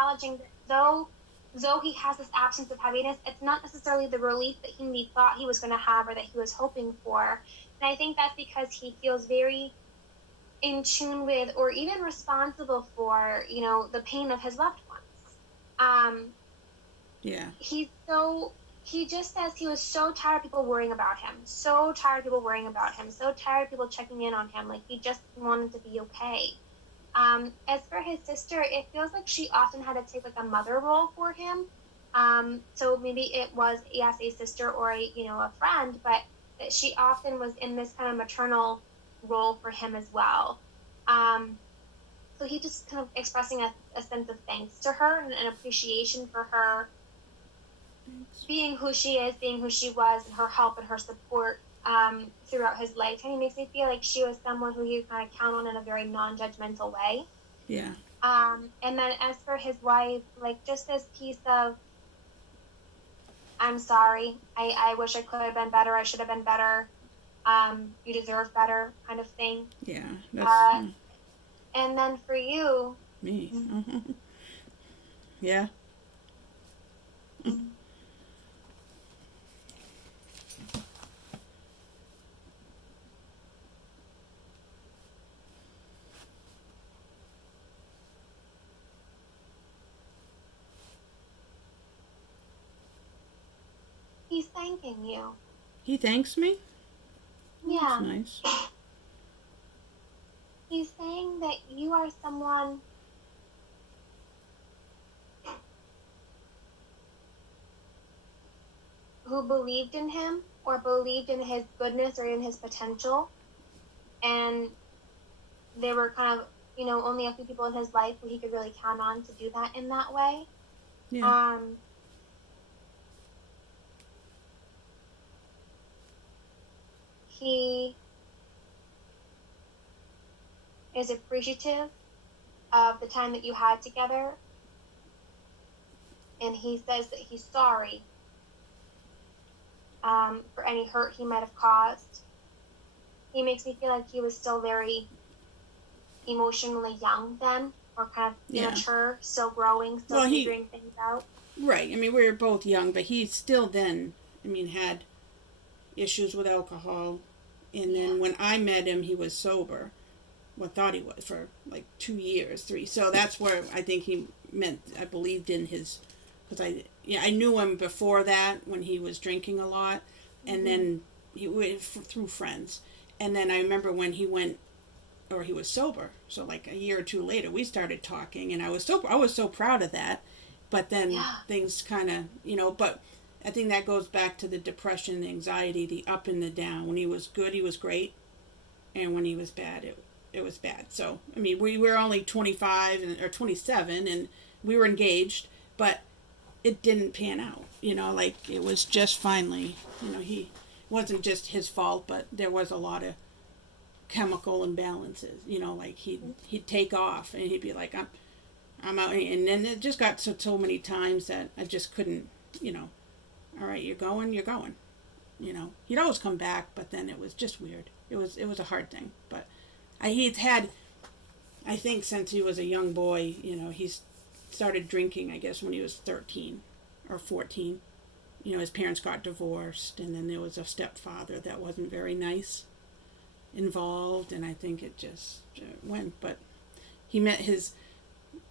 acknowledging that though he has this absence of happiness, it's not necessarily the relief that he maybe thought he was going to have or that he was hoping for. And I think that's because he feels very in tune with or even responsible for, the pain of his loved ones. Um, Yeah. he just says he was so tired of people worrying about him, so tired of people worrying about him, so tired of people checking in on him. Like he just wanted to be okay. As for his sister, it feels like she often had to take like a mother role for him. So maybe it was yes, a sister or a friend, but that she often was in this kind of maternal role for him as well. Um, so he just kind of expressing a sense of thanks to her and an appreciation for her Thanks. being who she is, being who she was, and her help and her support throughout his lifetime. He makes me feel like she was someone who you kind of count on in a very non-judgmental way. Yeah. And then as for his wife, like just this piece of, I'm sorry, I wish I could have been better, I should have been better, you deserve better kind of thing. Yeah. That's Uh, and then for you, me. Yeah. he's thanking you. He thanks me. Well, that's Yeah, nice. he's saying that you are someone who believed in him or believed in his goodness or in his potential. And there were kind of, only a few people in his life who he could really count on to do that in that way. Yeah. Um, he is appreciative of the time that you had together, and he says that he's sorry for any hurt he might have caused. He makes me feel like he was still very emotionally young then, or kind of Yeah. immature, still growing, still Well, he figuring things out. right. I mean, we were both young, but he still then. I mean, had issues with alcohol, and Yeah. then when I met him, he was sober. Well, thought he was for like 2 years, three. So that's where I think he meant I believed in his, because I knew him before that when he was drinking a lot, and Mm-hmm. then he went through friends, and then I remember when he went or he was sober. So like a year or two later, we started talking, and I was so proud of that. But then Yeah. things kind of But I think that goes back to the depression, the anxiety, the up and the down. When he was good, he was great, and when he was bad, it was bad. So I mean, we were only 25 or 27, and we were engaged, but it didn't pan out. Like it was just finally, he wasn't just his fault, but there was a lot of chemical imbalances. Like he'd take off and he'd be like, I'm out, and then it just got so many times that I just couldn't. All right, you're going. He'd always come back, but then it was just weird. It was a hard thing, but he'd had, I think, since he was a young boy. He's started drinking, I guess, when he was 13 or 14. His parents got divorced, and then there was a stepfather that wasn't very nice involved, and I think it just went. But he met his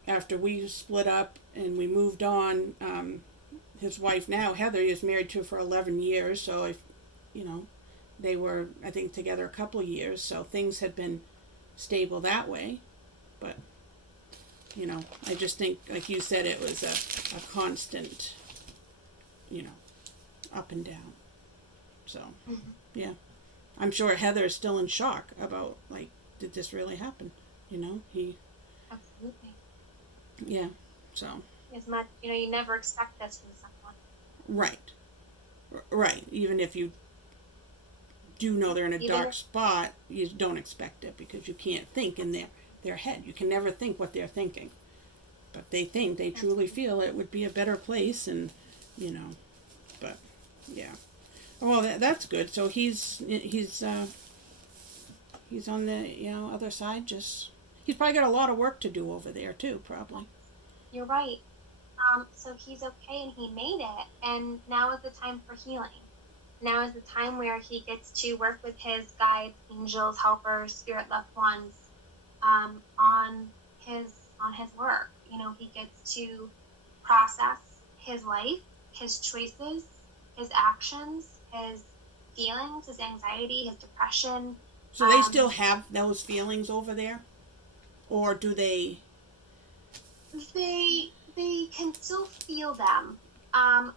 after we split up and we moved on. His wife now, Heather, he was married to for 11 years. So if you know, they were I think together a couple of years. So things had been stable that way. But I just think, like you said, it was a constant, you know, up and down. So Mm-hmm. yeah, I'm sure Heather is still in shock about, like, did this really happen? He, Absolutely. yeah. So As much, you never expect this from someone. right, right. Even if you do know they're in a Even dark if, spot, you don't expect it because you can't think in their head. You can never think what they're thinking, but they truly absolutely. feel it would be a better place, and you know. But yeah. Well, that's good. So he's on the other side. Just he's probably got a lot of work to do over there too. Probably. you're right. So he's okay and he made it. And now is the time for healing. Now is the time where he gets to work with his guides, angels, helpers, spirit loved ones, on his work. You know, he gets to process his life, his choices, his actions, his feelings, his anxiety, his depression. So they still have those feelings over there, or do they? They can still feel them,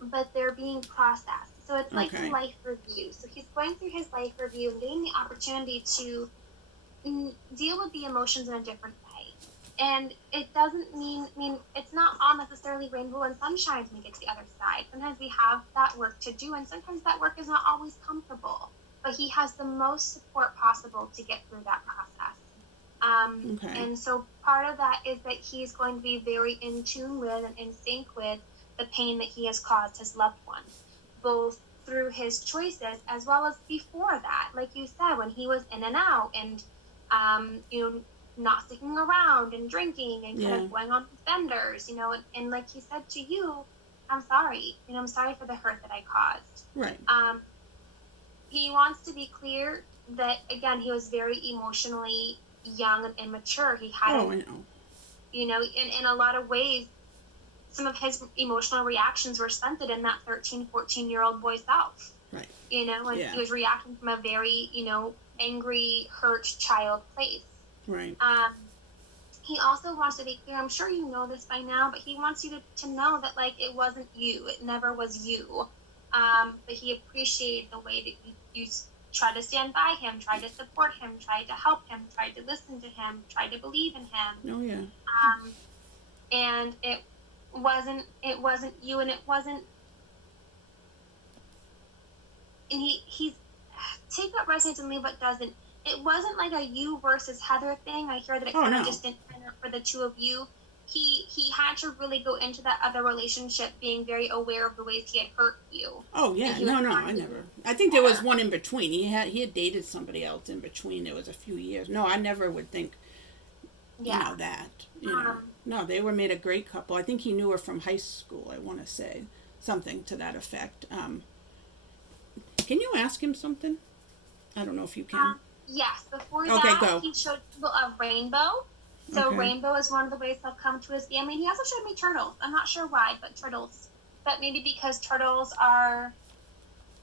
but they're being processed. So it's like Okay. life review. So he's going through his life review and getting the opportunity to deal with the emotions in a different way. And it doesn't mean it's not all necessarily rainbow and sunshine to make it to the other side. Sometimes we have that work to do, and sometimes that work is not always comfortable. But he has the most support possible to get through that process. Okay. And so part of that is that he's going to be very in tune with and in sync with the pain that he has caused his loved ones, both through his choices as well as before that. Like you said, when he was in and out and, you know, not sticking around and drinking and kind of going on with benders, you know, and like he said to you, I'm sorry, you know, I'm sorry for the hurt that I caused. Right. He wants to be clear that, again, he was very emotionally young and immature. He had, I know. you know, in a lot of ways, some of his emotional reactions were stunted in that 13, 14-year-old boy self. Right. You know, and he was reacting from a very, you know, angry, hurt child place. Right. He also wants to be clear, I'm sure you know this by now, but he wants you to know that, like, it wasn't you. It never was you. But he appreciated the way that you tried to stand by him, tried to support him, tried to help him, tried to listen to him, tried to believe in him. Oh yeah. And it wasn't you, and it wasn't. And he's take what resonates and leave what doesn't. It wasn't like a you versus Heather thing. I hear that it kind of just didn't turn out for the two of you. He had to really go into that other relationship being very aware of the ways he had hurt you. Oh yeah, no, I never. I think there was one in between. He had dated somebody else in between. It was a few years. No, I never would think. You know that. You know, no, they were made a great couple. I think he knew her from high school. I want to say something to that effect. Can you ask him something? I don't know if you can. Yes. Before that, go. He showed people a rainbow. So rainbow is one of the ways they'll come to his family. And he also showed me turtles. I'm not sure why, but turtles. But maybe because turtles are,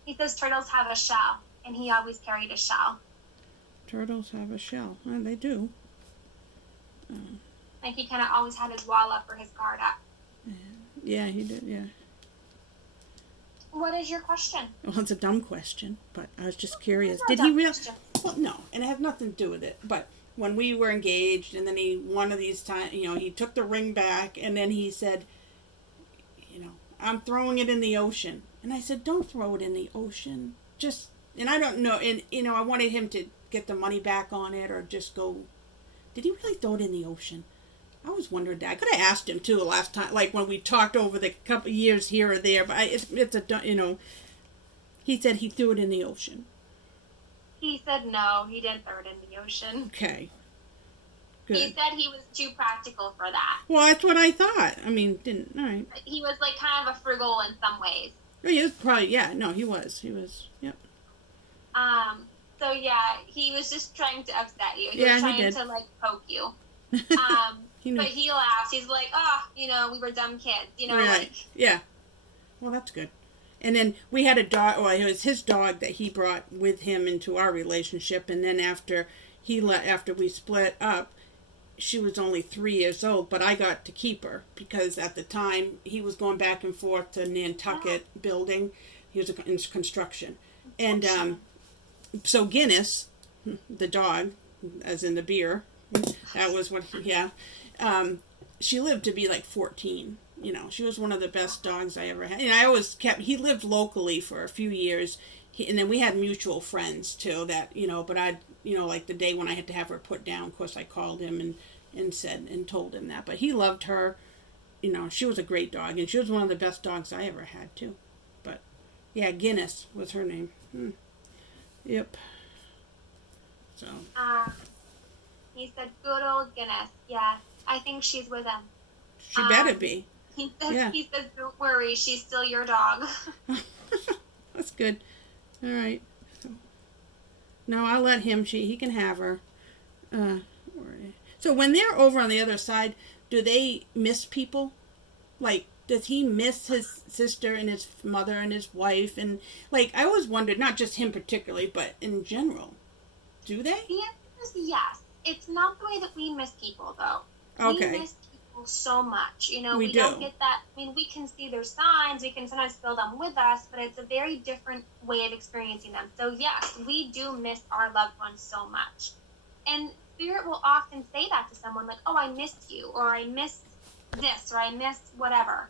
he says turtles have a shell, and he always carried a shell. Turtles have a shell. Well, they do. Like he kind of always had his wall up or his guard up. Yeah, he did, yeah. What is your question? Well, it's a dumb question, but I was just curious. Did he really? Well, no, and it has nothing to do with it. But when we were engaged, and then one of these times, you know, he took the ring back, and then he said, you know, I'm throwing it in the ocean. And I said, don't throw it in the ocean. Just, and I don't know, and, you know, I wanted him to get the money back on it or just go, did he really throw it in the ocean? I was wondering that. I could have asked him too last time, like when we talked over the couple years here or there. But it's a, you know, he said he threw it in the ocean. He said no, he didn't throw it in the ocean. Okay. Good. He said he was too practical for that. Well, that's what I thought. I mean, all right. He was like kind of a frugal in some ways. Oh, he was probably, yeah. No, he was. Yep. So yeah, he was just trying to upset you. He was trying to like poke you. But he laughs. He's like, oh, you know, we were dumb kids. You know, right. Like. Yeah. Well, that's good. And then we had a dog. Well, it was his dog that he brought with him into our relationship. And then after we split up, she was only 3 years old, but I got to keep her because at the time he was going back and forth to Nantucket building. He was in construction. And so Guinness, the dog, as in the beer, that was what, she lived to be like 14. You know, she was one of the best dogs I ever had. And I always he lived locally for a few years. And then we had mutual friends too that, you know, but like the day when I had to have her put down, of course I called him and said and told him that. But he loved her. You know, she was a great dog, and she was one of the best dogs I ever had too. But yeah, Guinness was her name. Yep. So. He said, good old Guinness. Yeah, I think she's with him. She better be. Yeah. He says, don't worry, she's still your dog. That's good. All right. No, I'll let him. He can have her. So when they're over on the other side, do they miss people? Like, does he miss his sister and his mother and his wife? And like, I always wondered, not just him particularly, but in general, do they? The answer is yes. It's not the way that we miss people, though. Okay. We miss people so much. You know, We we do. don't get that. I mean, we can see their signs. We can sometimes feel them with us, but it's a very different way of experiencing them. So yes, we do miss our loved ones so much. And spirit will often say that to someone, like, "Oh, I missed you," or "I missed this," or "I missed whatever."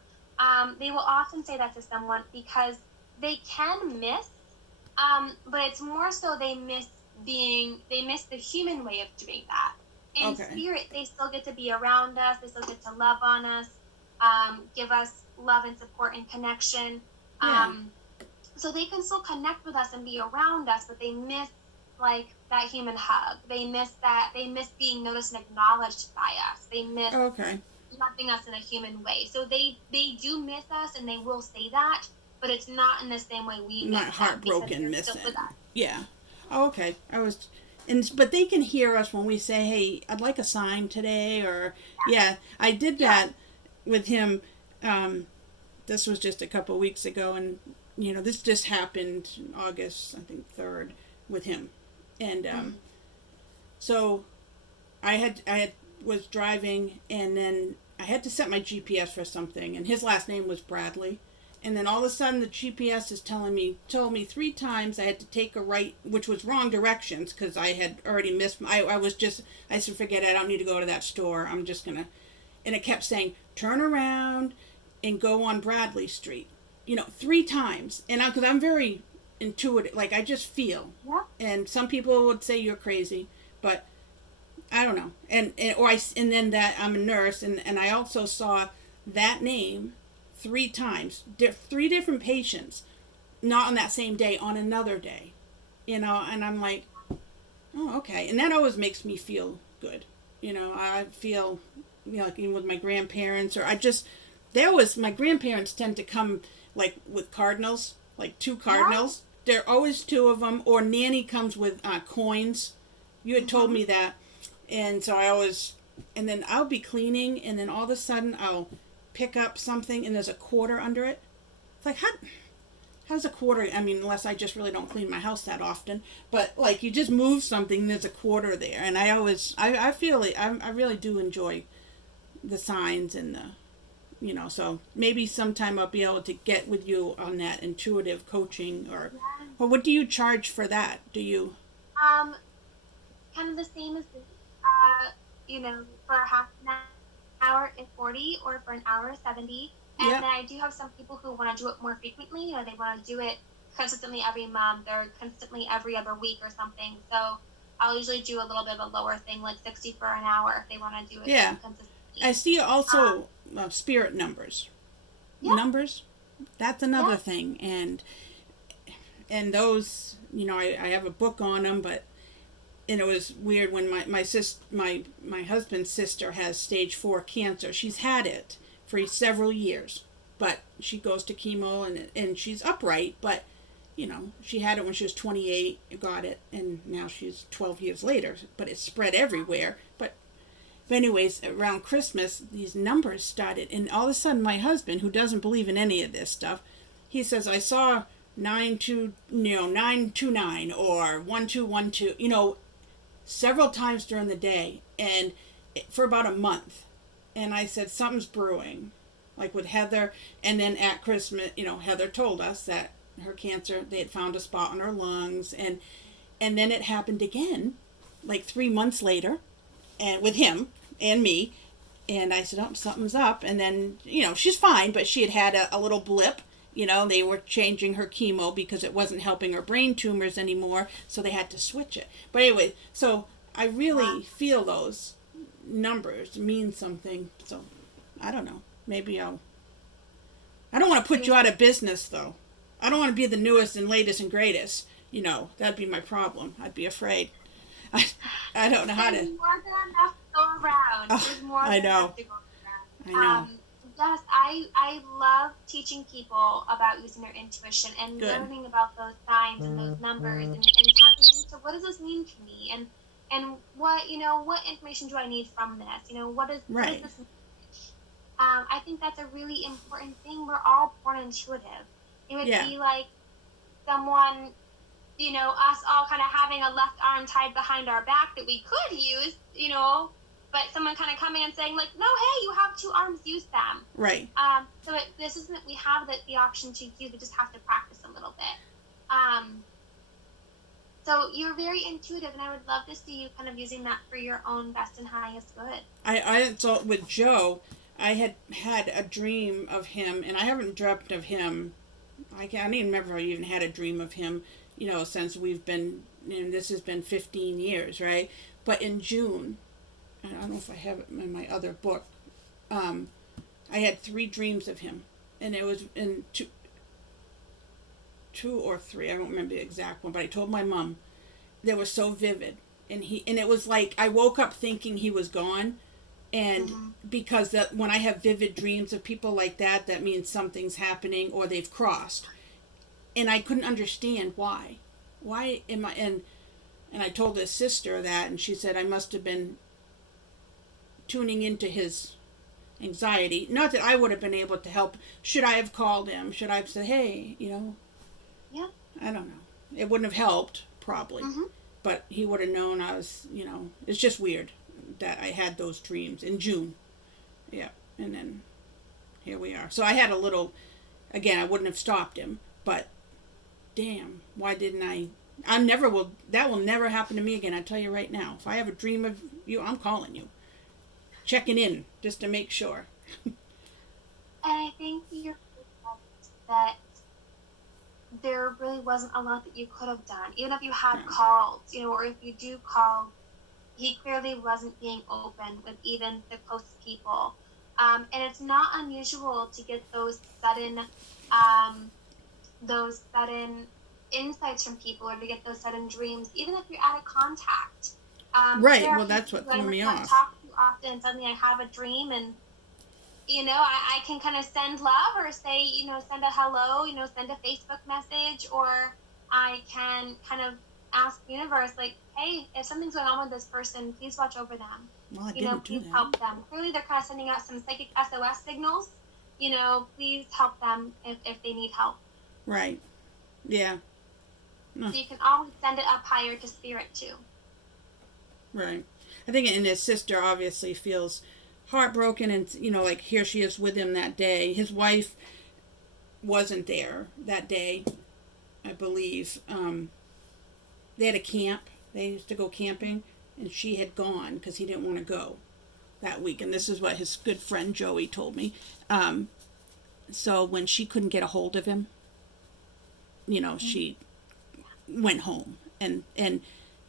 They will often say that to someone because they can miss, but it's more so they miss the human way of doing that. In Okay. spirit, they still get to be around us. They still get to love on us, give us love and support and connection. Yeah. So they can still connect with us and be around us, but they miss like that human hug. They miss that. They miss being noticed and acknowledged by us. They miss Okay. loving us in a human way. So they do miss us, and they will say that, but it's not in the same way we miss Not them, heartbroken because they're missing. still with us. Yeah. Oh, okay. But they can hear us when we say, "Hey, I'd like a sign today," or yeah, I did that with him. This was just a couple weeks ago, and this just happened August, I think 3rd, with him, and so I was driving, and then I had to set my GPS for something, and his last name was Bradley. And then all of a sudden the GPS is told me 3 times I had to take a right, which was wrong directions because I had already missed. I said, forget it, I don't need to go to that store. I'm just going to, and it kept saying, turn around and go on Bradley Street, 3 times. And because I'm very intuitive, like I just feel. Yeah. And some people would say you're crazy, but I don't know. And then that I'm a nurse, and I also saw that name 3 times, 3 different patients, not on that same day, on another day, and I'm like, oh, okay. And that always makes me feel good. I feel, like even with my grandparents, or my grandparents tend to come like with cardinals, like 2 cardinals. Yeah. There are always 2 of them, or Nanny comes with coins. You had told me that. And so and then I'll be cleaning, and then all of a sudden I'll pick up something and there's a quarter under it. It's like, how's a quarter? I mean, unless I just really don't clean my house that often, but like you just move something and there's a quarter there. And I feel it. I really do enjoy the signs and so maybe sometime I'll be able to get with you on that intuitive coaching, or what do you charge for that? Do you? Kind of the same as for half an hour is 40, or for an hour is 70. And then I do have some people who want to do it more frequently. They want to do it consistently every month or consistently every other week or something. So I'll usually do a little bit of a lower thing, like 60 for an hour, if they want to do it consistently. I see also spirit numbers. Yeah. Numbers, that's another thing. And those, I have a book on them, and it was weird when my husband's sister has stage 4 cancer. She's had it for several years, but she goes to chemo and she's upright, but she had it when she was 28, got it, and now she's 12 years later, but it's spread everywhere. But anyways, around Christmas, these numbers started, and all of a sudden my husband, who doesn't believe in any of this stuff, he says, I saw 929 or 1212, several times during the day, and for about a month. And I said, something's brewing, like with Heather. And then at Christmas, Heather told us that her cancer, they had found a spot on her lungs, and then it happened again, like 3 months later, and with him and me. And I said, oh, something's up. And then, she's fine, but she had a little blip. They were changing her chemo because it wasn't helping her brain tumors anymore, so they had to switch it. But anyway, so I really feel those numbers mean something. So I don't know. Maybe I don't want to put you out of business, though. I don't want to be the newest and latest and greatest. That'd be my problem. I'd be afraid. I don't know how to. There's more than enough to go around. There's more than enough to go around. I know. Yes, I love teaching people about using their intuition and Good. learning about those signs and those numbers and tapping into what does this mean to me and what what information do I need from this? What is Right. this message? I think that's a really important thing. We're all born intuitive. It would Yeah. be like someone, us all kind of having a left arm tied behind our back that we could use, but someone kind of coming and saying like, no, hey, you have two arms, use them. Right. This isn't, we have the option to use, we just have to practice a little bit. So you're very intuitive, and I would love to see you kind of using that for your own best and highest good. So with Joe, I had a dream of him, and I haven't dreamt of him. I can't even remember if I even had a dream of him, since we've been, this has been 15 years, right? But in June, I don't know if I have it in my other book, I had 3 dreams of him, and it was in two or three, I don't remember the exact one, but I told my mom they were so vivid, and it was like I woke up thinking he was gone, and because that when I have vivid dreams of people like that, that means something's happening or they've crossed, and I couldn't understand why am I and I told his sister that, and she said I must have been tuning into his anxiety. Not that I would have been able to help. Should I have called him? Should I have said, hey, Yeah. I don't know. It wouldn't have helped, probably. But he would have known I was, it's just weird that I had those dreams in June. Yeah. And then here we are. So I had a little, again, I wouldn't have stopped him, but damn, why didn't that will never happen to me again. I tell you right now, if I have a dream of you, I'm calling you. Checking in just to make sure. And I think you're right that there really wasn't a lot that you could have done. Even if you had called, or if you do call, he clearly wasn't being open with even the closest people. And it's not unusual to get those sudden insights from people, or to get those sudden dreams, even if you're out of contact. Right. Well, that's what threw me off. Talk to often, and suddenly I have a dream, and I can kind of send love, or say, send a hello, send a Facebook message, or I can kind of ask the universe, like, hey, if something's going on with this person, please watch over them. Well, I didn't do please that. help them. Clearly, they're kind of sending out some psychic SOS signals. Please help them if they need help. Right. Yeah. So you can always send it up higher to spirit too. Right. I think, and his sister obviously feels heartbroken, and like here she is with him that day. His wife wasn't there that day, I believe. They had a camp. They used to go camping, and she had gone because he didn't want to go that week. And this is what his good friend Joey told me. So when she couldn't get a hold of him, she went home and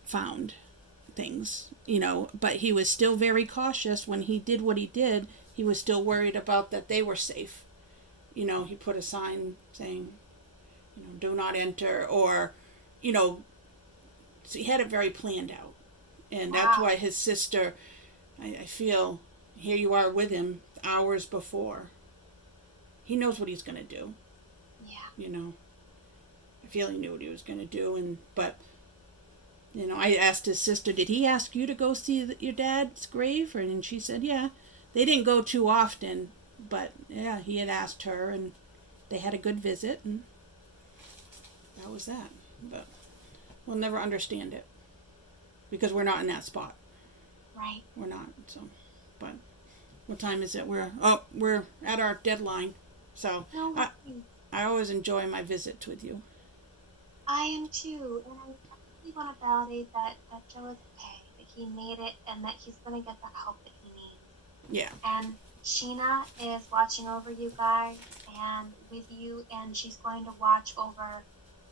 found things, but he was still very cautious when he did what he did. He was still worried about that they were safe. He put a sign saying, do not enter, or, so he had it very planned out. And that's why his sister, I feel, here you are with him hours before. He knows what he's going to do. Yeah. I feel he knew what he was going to do, but I asked his sister, did he ask you to go see your dad's grave? And she said, yeah. They didn't go too often, but yeah, he had asked her, and they had a good visit, and that was that. But we'll never understand it because we're not in that spot. Right. We're not. So, but what time is it? We're at our deadline. So I always enjoy my visits with you. I am too, and I really want to validate that Joe is okay, that he made it, and that he's going to get the help that he needs. Yeah. And Sheena is watching over you guys and with you, and she's going to watch over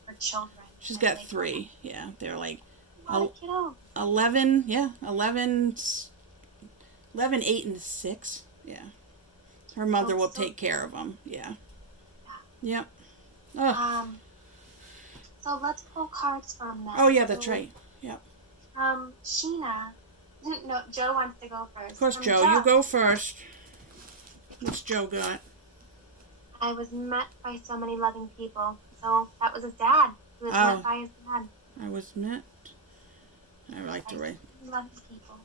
her children. She's got 3. Yeah, they're like 11, 11, 8, and 6. Yeah. Her mother will take care of them. Yeah. Yep. Oh. So let's pull cards from them. Oh, yeah, that's right. Yep. Sheena. No, Joe wants to go first. Of course, Joe, you go first. What's Joe got? I was met by so many loving people. So that was his dad. He was Oh. met by his dad. I was met. I like to By write. so many loving people.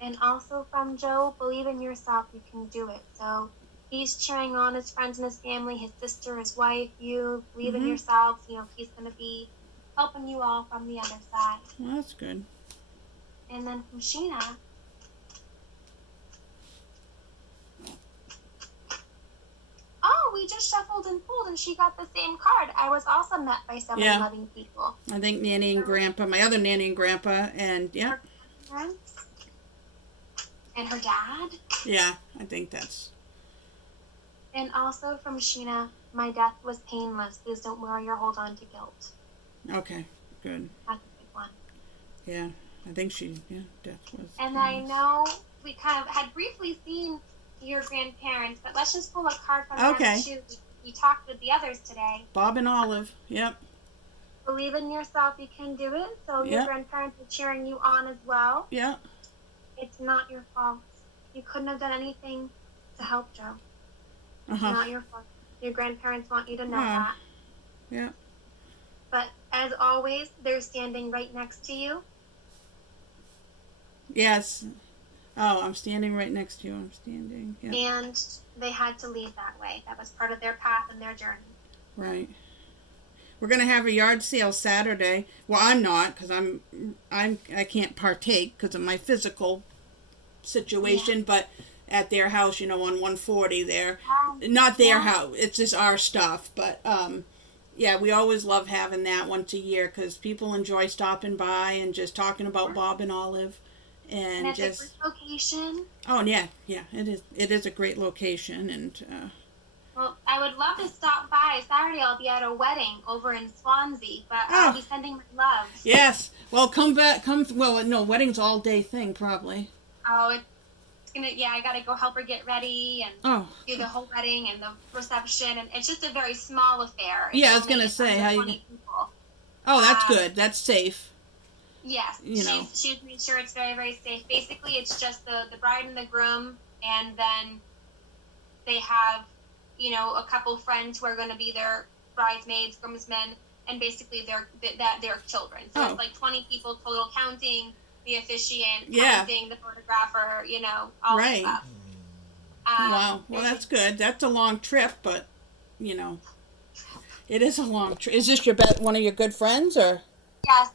And also from Joe, believe in yourself, you can do it. So he's cheering on his friends and his family, his sister, his wife, you. Believe in yourselves. You know, he's going to be helping you all from the other side. Well, that's good. And then from Sheena, oh, we just shuffled and pulled and she got the same card. I was also met by so many Yeah. loving people. I think Nanny and Grandpa, my other Nanny and Grandpa, and yeah, Her parents and her dad. yeah, I think that's. And also from Sheena, my death was painless. Please don't worry or hold on to guilt. Okay, good. That's a big one. Yeah, I think she, yeah, death was. And I know we kind of had briefly seen your grandparents, but let's just pull a card from Okay. them too. We talked with the others today. Bob and Olive, yep. Believe in yourself, you can do it. So your Yep. grandparents are cheering you on as well. Yeah. It's not your fault. You couldn't have done anything to help Joe. It's Uh-huh. not your fault. Your grandparents want you to know Oh. that. Yeah. But as always, they're standing right next to you. Yes. Oh, I'm standing right next to you. I'm standing. Yeah. And they had to leave that way. That was part of their path and their journey. Right. We're gonna have a yard sale Saturday. Well, I'm not, because I can't partake because of my physical situation. But at their house, you know, on 140 there. Not their house. It's just our stuff. But yeah, we always love having that once a year because people enjoy stopping by and just talking about Bob and Olive, And and it's just. a great location. Oh yeah, yeah. It is. It is a great location, and. Well, I would love to stop by. Saturday I'll be at a wedding over in Swansea, but I'll be sending my love. Yes. Well, come back. Well, no, wedding's all day thing probably. Oh, it's gonna. Yeah, I gotta go help her get ready and Oh. do the whole wedding and the reception, and it's just a very small affair. It's Yeah, I was only gonna say, under how you- 20 people. Oh, that's good. That's safe. Yes, You know. she's made sure it's very, very safe. Basically, it's just the bride and the groom, and then they have, you know, a couple friends who are going to be their bridesmaids, groomsmen, and basically their children. So Oh. it's like 20 people total, counting the officiant, Yeah. counting the photographer, you know, all Right. that stuff. Wow. Well, that's good. That's a long trip, but you know, it is a long trip. Is this one of your good friends, or? Yes,